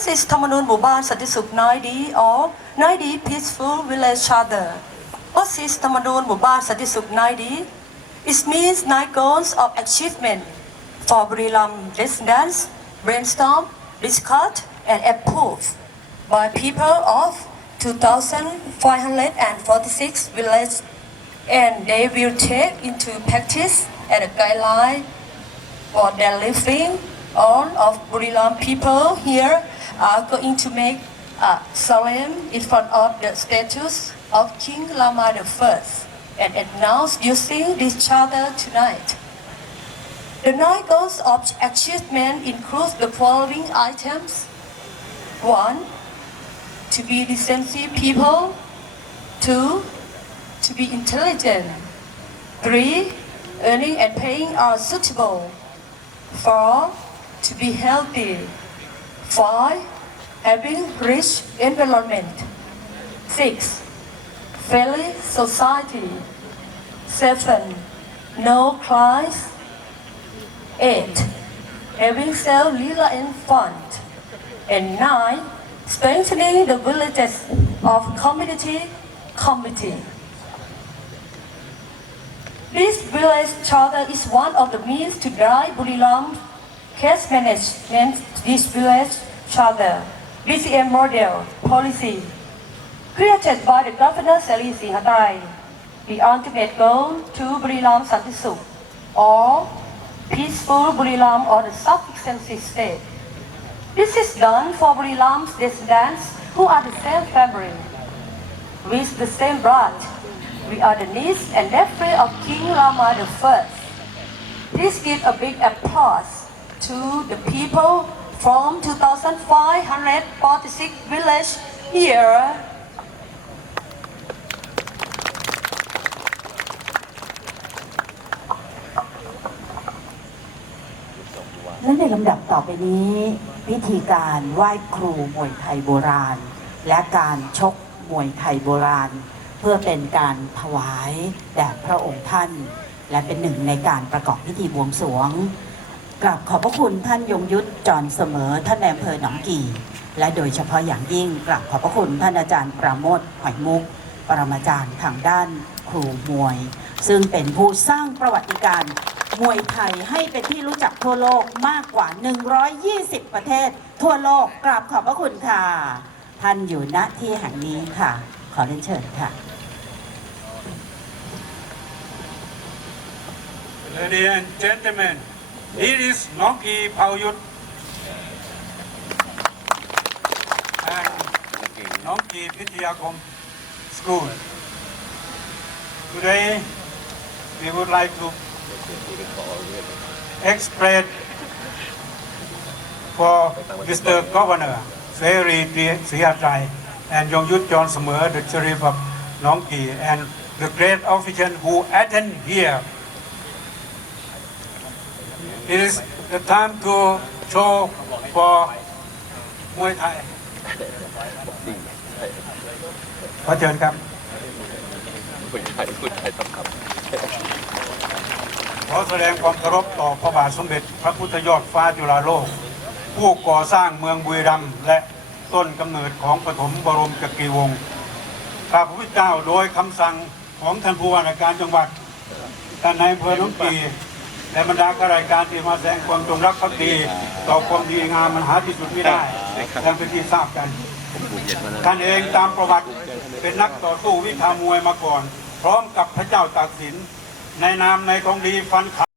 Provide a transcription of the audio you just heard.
First is Tamanun Buban Satisuk Naidi or Naidi Peaceful Village Charter. What is Tamanun Buban Satisuk Naidi? It means nine goals of achievement for Buriram residents, brainstorm, discussed, and approved by people of 2,546 villages, and they will take into practice as a guideline for their living. All of Buriram people here are going to make a solemn in front of the statues of King Lama I and announce using this charter tonight. The nine goals of achievement include the following items. One, to be decent people. Two, to be intelligent. Three, earning and paying are suitable. Four, to be healthy. Five, having rich environment. Six, friendly society. Seven, no crimes. Eight, having self-reliant fund. And nine, strengthening the villages of community committee. This village charter is one of the means to drive Buriram case management this charter, BCM model policy, created by the Governor Sali Singhatay. The ultimate goal to Buriram Santisuk, or peaceful Buriram or the self-existing state. This is done for Buriram's descendants who are the same family, with the same blood. We are the niece and nephew of King Rama I. Please give a big applause to the people from 2,546 village here และในลำดับต่อไปนี้พิธีการไหว้ครูมวยไทยโบราณ และการชกมวยไทยโบราณ เพื่อเป็นการถวายแด่พระองค์ท่าน และเป็นหนึ่งในการประกอบพิธีบวงสรวง กราบขอบพระคุณท่านยงยุทธจรเสมอ ท่านในอำเภอหนองกี่ และโดยเฉพาะอย่างยิ่งกราบขอบพระคุณท่านอาจารย์ประโมทหอยมุก ปรมาจารย์ทางด้านครูมวย ซึ่งเป็นผู้สร้างประวัติการมวยไทยให้เป็นที่รู้จักทั่วโลกมากกว่า 120 ประเทศ ทั่วโลกกราบขอบพระคุณค่ะ ท่านอยู่ณที่แห่งนี้ค่ะ ขอเรียนเชิญค่ะ Ladies and gentlemen, it is Nongki Pauyut and Nongki Pityakom School. Today, we would like to express for Mr. Governor Seri Siatai and Yongyut John Samer, the Sheriff of Nongki, and the great officials who attend here is the time to show for Muay Thai ขอเชิญครับพูดไทยพูดไทยต้องครับขอแสดงความเคารพต่อพระบาทสมเด็จพระพุทธยอดฟ้าจุฬาโลก ผู้ก่อสร้างเมืองบุรีรัมย์และต้นกำเนิดของปฐมบรมจักรีวงศ์ข้าพระพุทธเจ้าโดยคำสั่งของท่านผู้ว่าราชการจังหวัดท่านนายอำเภอหนองปี และบรรดาข้าราชการที่มาแสดงความจงรักภักดีต่อความดีงามมันหาที่สุดไม่ได้ดังเป็นที่ทราบกันท่านเองตามประวัติเป็นนักต่อสู้วิชามวยมาก่อน พร้อมกับพระเจ้าตากสินในนามในทองดีฟันขาว